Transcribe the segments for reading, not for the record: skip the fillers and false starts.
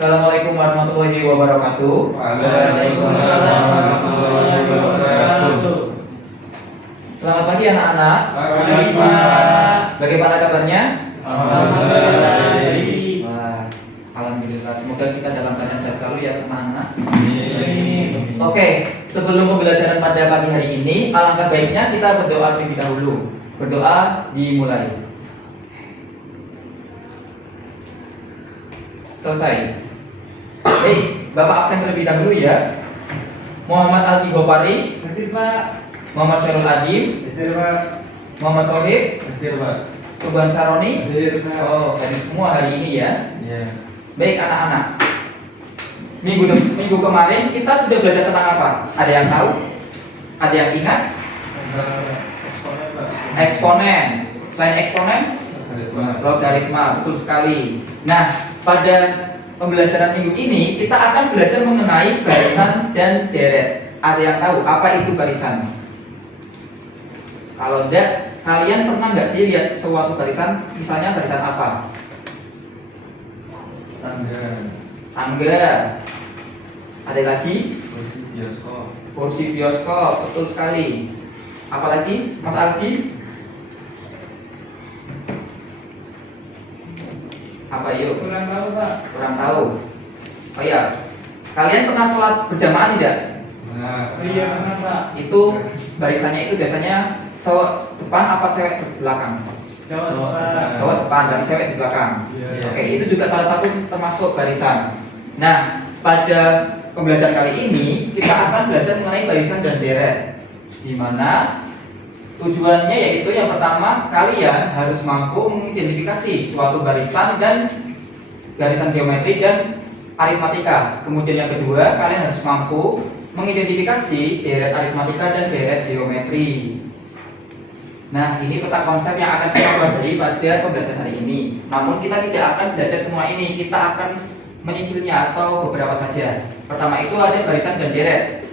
Assalamualaikum warahmatullahi wabarakatuh. Waalaikumsalam warahmatullahi wabarakatuh. Selamat pagi anak-anak. Pagi, Pak. Bagaimana kabarnya? Alhamdulillah. Wah, alhamdulillah. Semoga kita dalam keadaan sehat selalu ya teman-teman. Amin. Oke, sebelum pembelajaran pada pagi hari ini, alangkah baiknya kita berdoa terlebih dahulu. Berdoa dimulai. Selesai. Baik, Bapak absen terlebih dahulu ya. Muhammad Alki Gopari, Hadir, Pak. Muhammad Syarul Adim, Hadir, Pak. Muhammad Sohib, Hadir, Pak. Subhan Saroni. Hadir, Pak. Oh, dari semua hari ini ya. Iya. Baik anak-anak. Minggu kemarin kita sudah belajar tentang apa? Ada yang tahu? Ada yang ingat? Eksponen, Pak. Eksponen. Selain eksponen, logaritma, betul sekali. Nah, pada pembelajaran minggu ini kita akan belajar mengenai barisan dan deret. Ada yang tahu apa itu barisan? Kalau enggak, kalian pernah nggak sih lihat suatu barisan? Misalnya barisan apa? Tangga. Tangga. Ada lagi? Kursi bioskop. Kursi bioskop, betul sekali. Apalagi, Mas Aldi? Apa yuk? Kurang tahu, Pak. Kurang tahu. Oh iya, kalian pernah sholat berjamaah tidak? Nah, Iya, benar, Pak. Itu barisannya itu biasanya cowok depan apa cewek di belakang? Jawab, Jawab, Pak. Pak. Cowok depan dan cewek di belakang. Iya. Oke, itu juga salah satu termasuk barisan. Nah, pada pembelajaran kali ini kita akan belajar mengenai barisan dan deret, di mana tujuannya yaitu yang pertama, kalian harus mampu mengidentifikasi suatu barisan dan barisan geometri dan aritmatika. Kemudian yang kedua, kalian harus mampu mengidentifikasi deret aritmatika dan deret geometri. Nah, ini peta konsep yang akan kita pelajari pada pembelajaran hari ini. Namun kita tidak akan belajar semua ini, kita akan menyicilnya atau beberapa saja. Pertama itu ada barisan dan deret.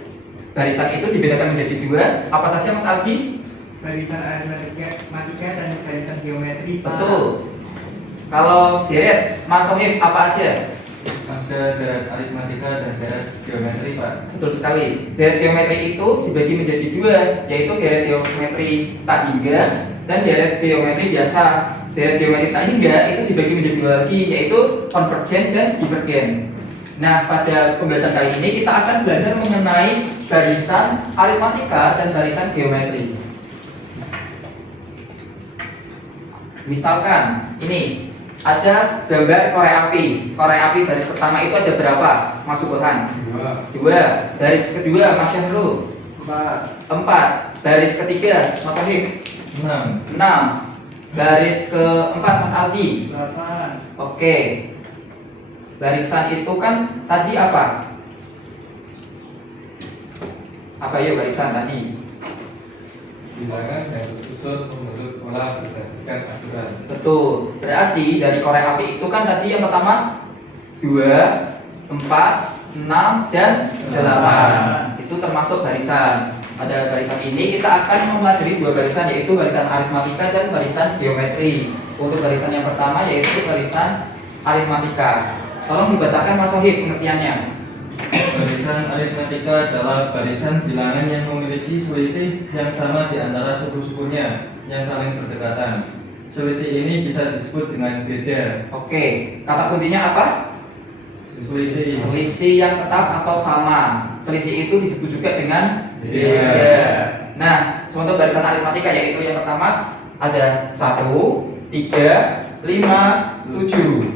Barisan itu dibedakan menjadi dua. Apa saja Mas Algi? Barisan aritmatika dan barisan geometri, Pak. Betul. Kalau deret, Mas Sohib apa aja? Ada deret aritmatika dan deret geometri, Pak. Betul sekali. Deret geometri itu dibagi menjadi dua, yaitu deret geometri tak hingga dan deret geometri biasa. Deret geometri tak hingga itu dibagi menjadi dua lagi, yaitu konvergen dan divergen. Nah, pada pembelajaran kali ini kita akan belajar mengenai barisan aritmatika dan barisan geometri. Misalkan ini ada gambar korek api. Korek api baris pertama itu ada berapa? Mas Burhan? Dua. Baris kedua Mas Syahrul? 4. Baris ketiga Mas Sohib? 6. 6. Baris keempat Mas Aldi? 8. Oke. Barisan itu kan tadi apa? Apa ya barisan tadi? Bilangan yang tersusun membentuk pola berdasarkan aturan. Betul. Berarti dari korek api itu kan tadi yang pertama 2, 4, 6 dan 8. Itu termasuk barisan. Pada barisan ini kita akan mempelajari dua barisan, yaitu barisan aritmatika dan barisan geometri. Untuk barisan yang pertama yaitu barisan aritmatika. Tolong dibacakan Mas Sohib pengertiannya. Barisan aritmatika adalah barisan bilangan yang memiliki selisih yang sama di antara suku-sukunya yang saling berdekatan. Selisih ini bisa disebut dengan beda. Oke, kata kuncinya apa? Selisih. Selisih yang tetap atau sama. Selisih itu disebut juga dengan Beda. Nah, contoh barisan aritmatika yaitu yang pertama ada 1, 3, 5, 7.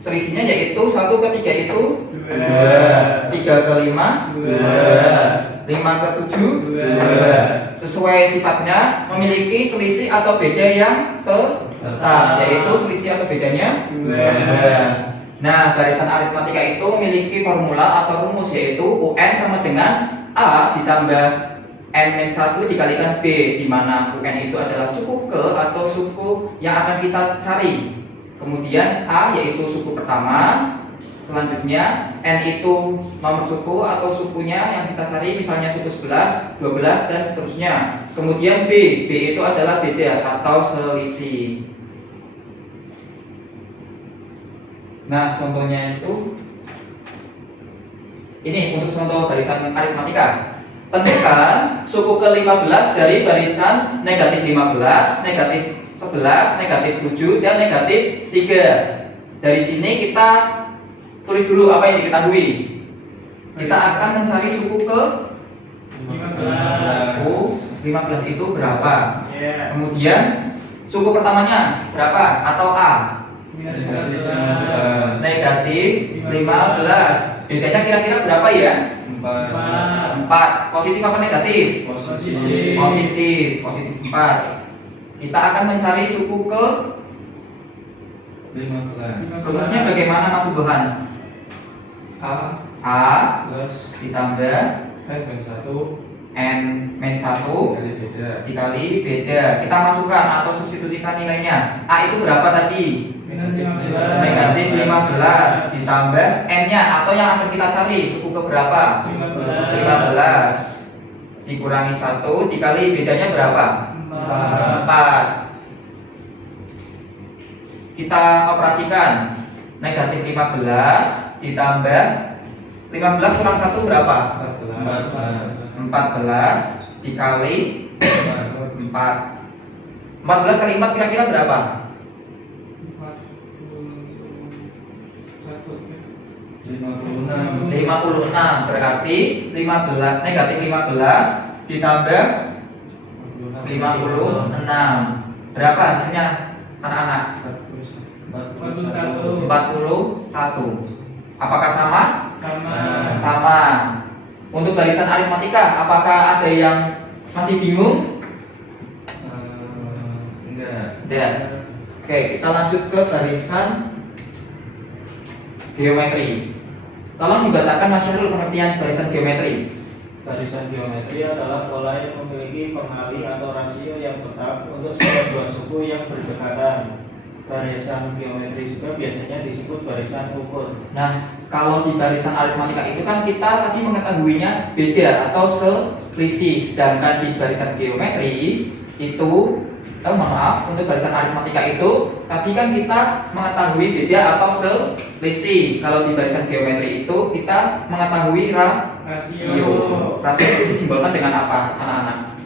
Selisihnya yaitu 1 ke 3 itu 2, 3 ke 5 2, 5 ke 7 2. Sesuai sifatnya memiliki selisih atau beda yang tetap, yaitu selisih atau bedanya 2. Nah, barisan aritmatika itu memiliki formula atau rumus yaitu UN sama dengan A ditambah N-1 dikalikan B, di mana UN itu adalah suku ke atau suku yang akan kita cari. Kemudian A yaitu suku pertama, selanjutnya N itu nomor suku atau sukunya yang kita cari, misalnya suku 11, 12 dan seterusnya. Kemudian B itu adalah beda atau selisih. Nah, contohnya itu Ini untuk contoh barisan aritmatika. Tentukan suku ke-15 dari barisan negatif 15, negatif 11, negatif 7, dan negatif 3. Dari sini kita tulis dulu apa yang diketahui. Kita akan mencari suku ke 15 itu berapa. Ya. Kemudian suku pertamanya berapa atau A? Negatif 15. Bedanya kira-kira berapa ya? 4. Positif apa negatif? Positif 4. Kita akan mencari suku ke 15. rumusnya bagaimana Mas Subhan? A ditambah N-1 dikali beda. Kita masukkan atau substitusikan nilainya. A itu berapa tadi? Negatif 15 ditambah N-nya atau yang akan kita cari suku ke berapa? 15 dikurangi 1 dikali bedanya berapa? 4. Kita operasikan. Negatif 15 ditambah 15 kurang 1 berapa? 14 dikali 4. 14 kali 4 kira-kira berapa? 56. Berarti 15 negatif 15 ditambah 56. Berapa hasilnya anak-anak? 41. Apakah sama? Sama. Untuk barisan aritmatika, apakah ada yang masih bingung? Tidak. Oke, kita lanjut ke barisan geometri. Tolong dibacakan Mas Syahrul pengertian barisan geometri. Barisan geometri adalah pola yang memiliki pengali atau rasio yang tetap untuk setiap dua suku yang berdekatan. Barisan geometri juga biasanya disebut barisan ukur. Nah, kalau di barisan aritmatika itu kan kita tadi mengetahuinya beda atau selisih. Sedangkan di barisan geometri itu, maaf, untuk barisan aritmatika itu tadi kan kita mengetahui beda atau selisih. Kalau di barisan geometri itu kita mengetahui rasio. Rasio itu disimbolkan dengan apa, anak-anak?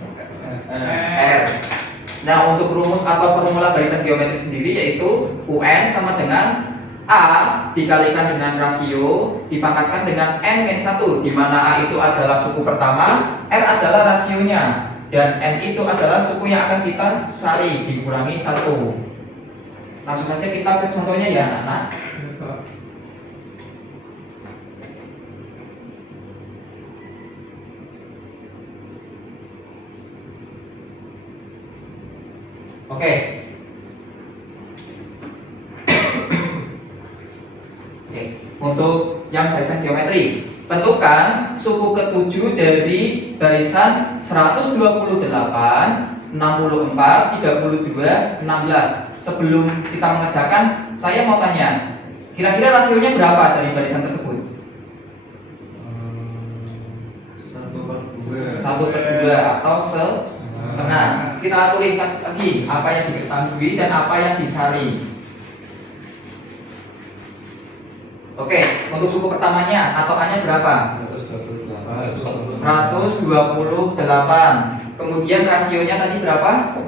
R. Nah, untuk rumus atau formula barisan geometri sendiri yaitu UN sama dengan A dikalikan dengan rasio dipangkatkan dengan N-1, di mana A itu adalah suku pertama, R adalah rasionya, dan N itu adalah suku yang akan kita cari dikurangi 1. Langsung saja kita ke contohnya ya anak-anak. Oke. Untuk yang barisan geometri, tentukan suku ke-7 dari barisan 128, 64, 32, 16. Sebelum kita mengerjakan, saya mau tanya, kira-kira rasionya berapa dari barisan tersebut? 1/2 atau setengah. Kita tulis lagi apa yang diketahui dan apa yang dicari. Oke, untuk suku pertamanya atau A-nya berapa? 128. Kemudian rasionya tadi berapa?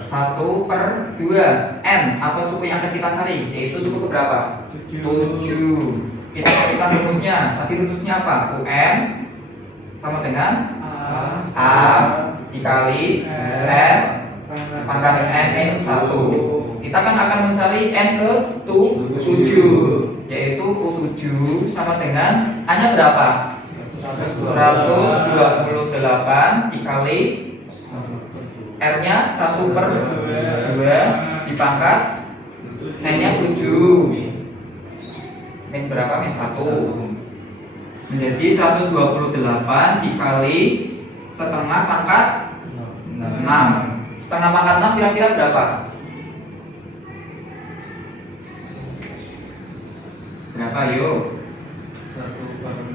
1/2. N atau suku yang akan kita cari yaitu suku ke berapa? 7. Kita masukkan rumusnya. Tadi rumusnya apa? UN sama dengan A dikali R pangkat N-1. Kita kan akan mencari N ke 7, yaitu U7 sama dengan A-nya berapa? 128 dikali R-nya 1/2 dipangkat N-nya 7. Min berapa? Min 1. Menjadi 128 dikali setengah pangkat 6. Setengah pangkat 6 kira-kira berapa? Berapa yuk?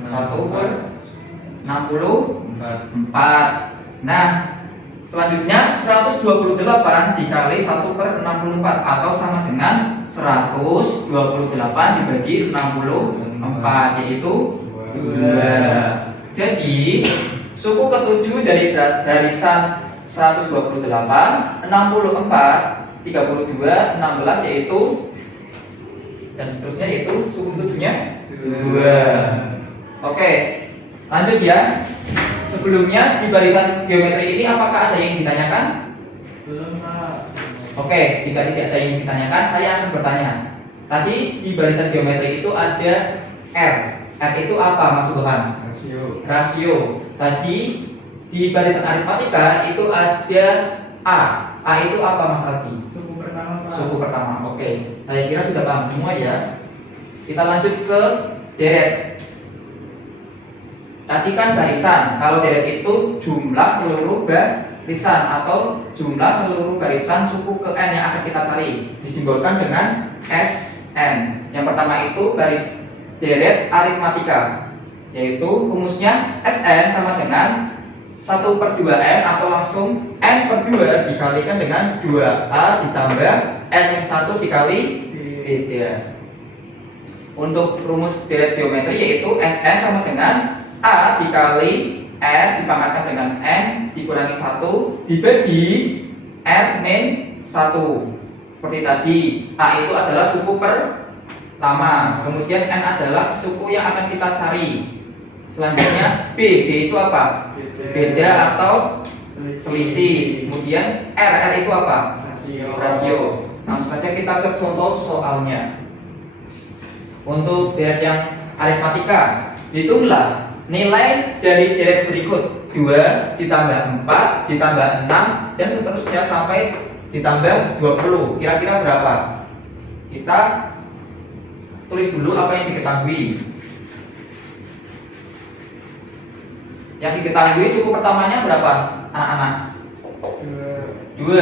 1/64. Nah, selanjutnya 128 dikali 1/64 atau sama dengan 128 dibagi 64, yaitu 2. Jadi suku ketujuh dari barisan 128, 64, 32, 16 yaitu dan seterusnya yaitu suku ketujuhnya 2. Oke, lanjut ya. Sebelumnya di barisan geometri ini apakah ada yang ditanyakan? Belum, Pak. Oke, jika tidak ada yang ditanyakan, saya akan bertanya. Tadi di barisan geometri itu ada R. R itu apa, Mas Subhan? Rasio. Tadi di barisan aritmatika itu ada A. A itu apa, Mas Rati? Suku pertama, Pak. Suku pertama. Oke, saya kira sudah paham semua ya. Kita lanjut ke deret. Tadi kan barisan. Kalau deret itu jumlah seluruh barisan atau jumlah seluruh barisan suku ke n yang akan kita cari. Disimbolkan dengan SN. Yang pertama itu baris deret aritmatika, yaitu rumusnya SN sama dengan 1/2n atau langsung n/2 dikalikan dengan 2a ditambah n-1 dikali beda. Untuk rumus deret geometri yaitu SN sama dengan A dikali R dipangkatkan dengan N dikurangi 1 dibagi R-1. Seperti tadi, A itu adalah suku pertama, kemudian N adalah suku yang akan kita cari. Selanjutnya B itu apa? Beda atau selisih. Kemudian R itu apa? Rasio. Langsung saja kita ke contoh soalnya. Untuk deret yang aritmatika, hitunglah nilai dari deret berikut 2 ditambah 4 ditambah 6 dan seterusnya sampai ditambah 20. Kira-kira berapa? Kita tulis dulu apa yang diketahui. Yang diketahui suku pertamanya berapa, anak-anak? 2.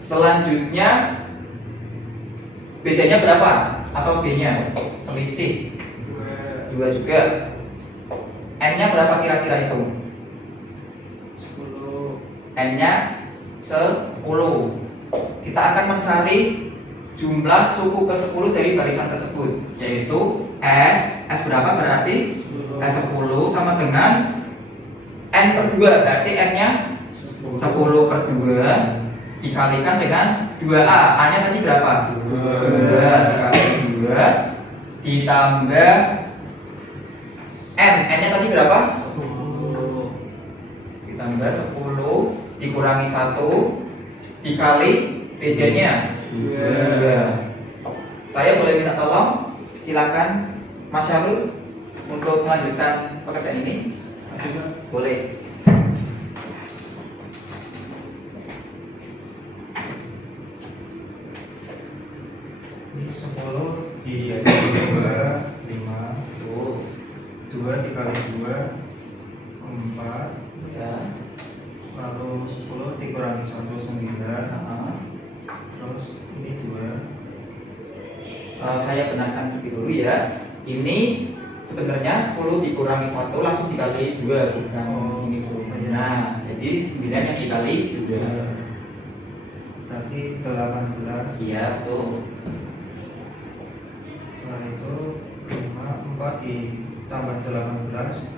Selanjutnya bedanya berapa? Atau B-nya? Selisih 2 juga. N-nya berapa kira-kira itu? 10. N-nya 10. Kita akan mencari jumlah suku ke-10 dari barisan tersebut, yaitu S berapa berarti? S10 sama dengan N/2, berarti N-nya 10/2 dikalikan dengan 2A. A-nya tadi berapa? 2 dikali 2 ditambah N-nya tadi berapa? 10. Ditambah 10 dikurangi 1 dikali bedanya 2. Saya boleh minta tolong? Silakan Mas Syarul untuk melanjutkan pekerjaan ini. Boleh. Ini 10 dibagi 2, 5. Tuh, 2 dikali 2, 4. ya. Lalu 10 dikurangi 1, 9. Nah, Terus ini 2. saya benarkan terlebih dulu ya. Ini sebenarnya 10 dikurangi 1 langsung dikali 2, bukan Oh, ini Bu. iya. Nah, jadi 9 yang dikali 2. Berarti 18. Iya, betul. Setelah itu 5, 4 ditambah 18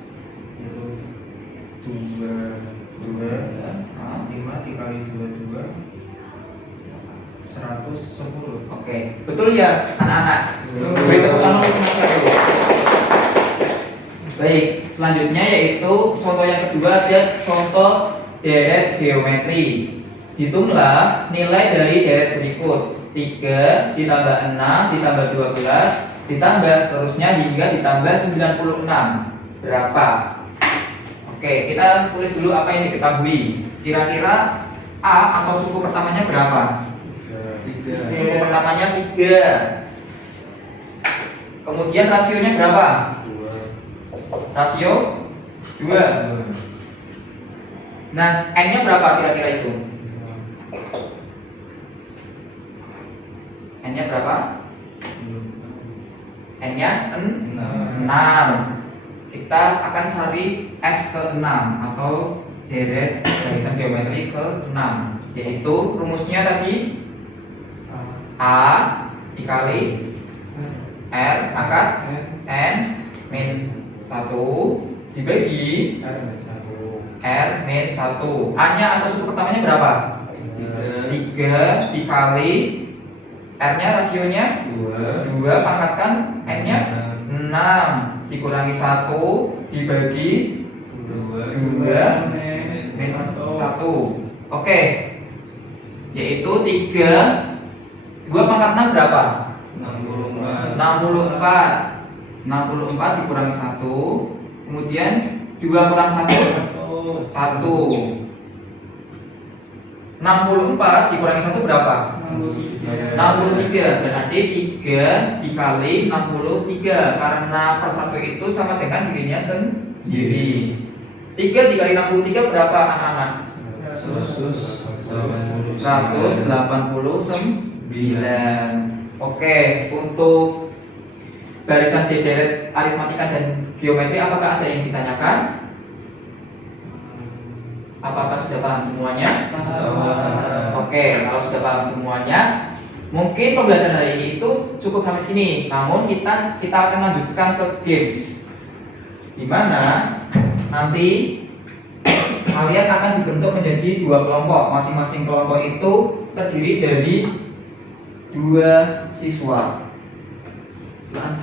itu 2, Ya. Nah, 5 dikali 2, 110. oke, betul ya anak-anak. Beri tepuk tangan untuk Mas Syarul. Baik, selanjutnya yaitu contoh yang kedua ada contoh deret geometri. Hitunglah nilai dari deret berikut 3 ditambah 6 ditambah 12 ditambah seterusnya hingga ditambah 96. Berapa? Oke, kita tulis dulu apa yang diketahui. Kira-kira A atau suku pertamanya berapa? 3. Suku pertamanya 3. Kemudian rasionya berapa? 2. Rasio 2. Nah, N-nya berapa kira-kira itu? N-nya berapa? N-nya 6. Kita akan cari S ke-6 atau deret barisan geometri ke-6, yaitu rumusnya tadi A dikali R pangkat N min 1 dibagi R min 1. R min 1. A-nya atau suku pertamanya berapa? 3 dikali R-nya rasionya 2 pangkatkan N-nya 6 dikurangi 1 dibagi 2 min 1. Oke. Yaitu 3 2 pangkat 6 berapa? 64 dikurangi 1 kemudian 2 kurang 1 1 64 dikurangi 1 berapa? 63 berarti 3 dikali 63 karena per 1 itu sama dengan dirinya sendiri. 3 dikali 63 berapa anak-anak? 189. Oke, untuk barisan deret aritmatika dan geometri apakah ada yang ditanyakan? Apakah sudah paham semuanya? Oke, kalau sudah paham semuanya, mungkin pembelajaran hari ini itu cukup sampai sini. Namun kita akan lanjutkan ke games, di mana nanti kalian akan dibentuk menjadi 2 kelompok. Masing-masing kelompok itu terdiri dari 2 siswa.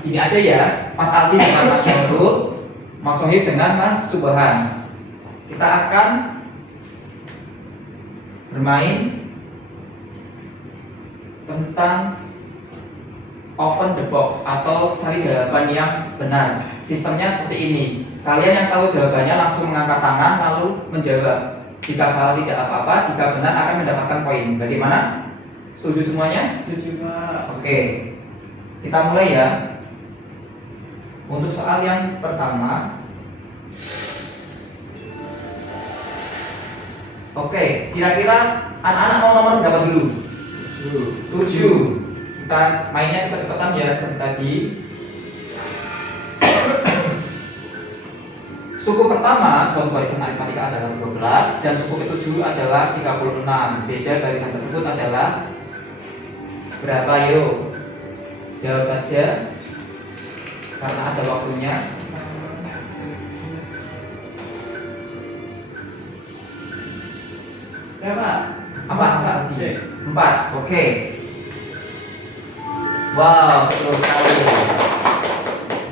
Ini aja ya, Mas Aldi dengan Mas Syahrul, Mas Sohib dengan Mas Subhan. Kita akan bermain tentang open the box atau cari jawaban yang benar. Sistemnya seperti ini. Kalian yang tahu jawabannya langsung mengangkat tangan lalu menjawab. Jika salah tidak apa-apa, jika benar akan mendapatkan poin. Bagaimana? Setuju semuanya? Setuju, Pak. Oke. Kita mulai ya. Untuk soal yang pertama. Oke, kira-kira anak-anak mau nomor berapa dulu? 7. Kita mainnya cepat-cepatan ya seperti tadi. Suku pertama suatu barisan aritmatika adalah 12 dan suku ke-7 adalah 36. Beda barisan tersebut adalah berapa? Yuk jawab saja karena ada waktunya. Siapa? Apa? 4. Oke. Wow, betul sekali.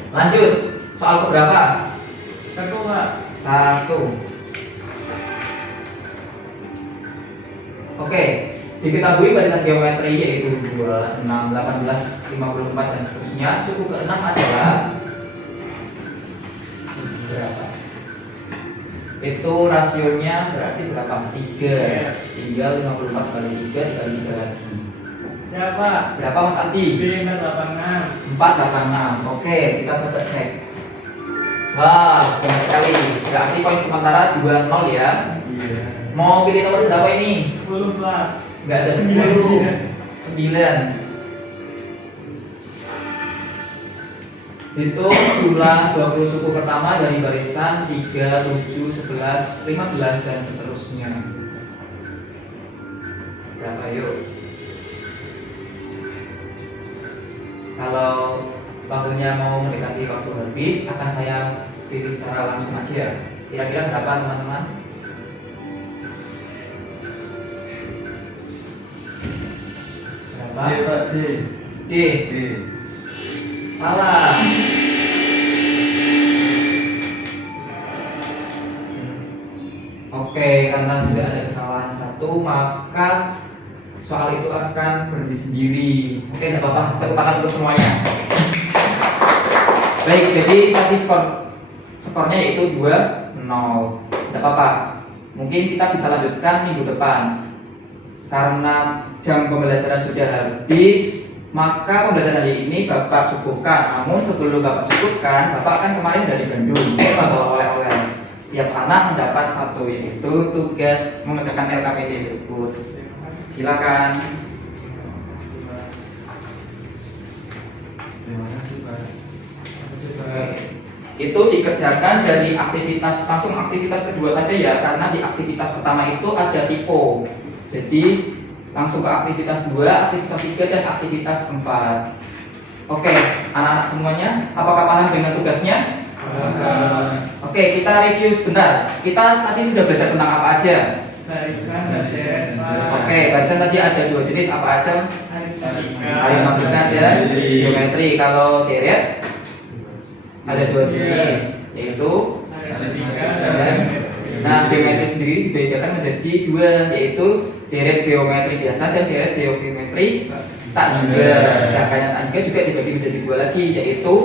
Lanjut. Soal keberapa? 1, Pak. 1. Oke. Diketahui barisan geometri yaitu 2, 6, 18, 54 dan seterusnya. Suku ke-6 adalah berapa? Itu rasionya berarti berapa? 3. Tinggal 54 kali 3 dikali 3 lagi. Siapa? Berapa Mas Adi? B 486. 486. Oke, kita coba cek. Wah, benar sekali. Berarti poin sementara 2-0 ya. Mau pilih nomor berapa ini? 10, Pak. Enggak ada 10. 9. Hitung jumlah 20 suku pertama dari barisan 3, 7, 11, 15 dan seterusnya. Berapa yuk? Kalau waktunya mau mendekati waktu habis, akan saya pilih secara langsung aja ya. Kira-kira berapa teman-teman? Berapa? D. Salah. Oke, karena sudah ada kesalahan 1, maka soal itu akan berhenti sendiri. Oke, tidak apa-apa, tepuk tangan untuk semuanya. Baik, jadi tadi skornya yaitu 2-0. Tidak apa-apa. Mungkin kita bisa lanjutkan minggu depan. Karena jam pembelajaran sudah habis, maka pembelajaran hari ini Bapak cukupkan. Namun sebelum Bapak cukupkan, Bapak kan kemarin dari Bandung, Bapak bawa oleh-oleh. Setiap anak mendapat 1, yaitu tugas memecahkan LKPD berikut. Silakan. Terima kasih Pak. Itu dikerjakan dari langsung aktivitas kedua saja ya, karena di aktivitas pertama itu ada typo. Jadi langsung ke aktivitas 2, aktivitas 3 dan aktivitas 4. Oke, anak-anak semuanya, apakah paham dengan tugasnya? Oke, kita review sebentar. Kita tadi sudah belajar tentang apa aja? Barisan dan deret. Oke, barisan tadi ada dua jenis, apa aja? Aritmatika dan geometri. Kalau deret ada dua jenis, yaitu nah, geometri sendiri dibedakan menjadi dua, yaitu deret geometri biasa dan deret geometri tak hingga. Sedangkan yang tak hingga juga dibagi menjadi dua lagi, yaitu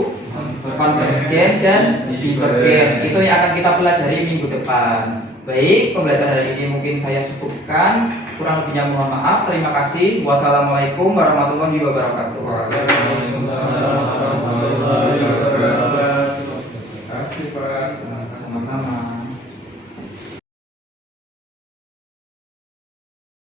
konvergen dan divergen. Itu yang akan kita pelajari minggu depan. Baik, pembelajaran hari ini mungkin saya cukupkan. Kurang lebihnya mohon maaf. Terima kasih. Wassalamualaikum warahmatullahi wabarakatuh. Waalaikumsalam warahmatullahi wabarakatuh. Sama-sama.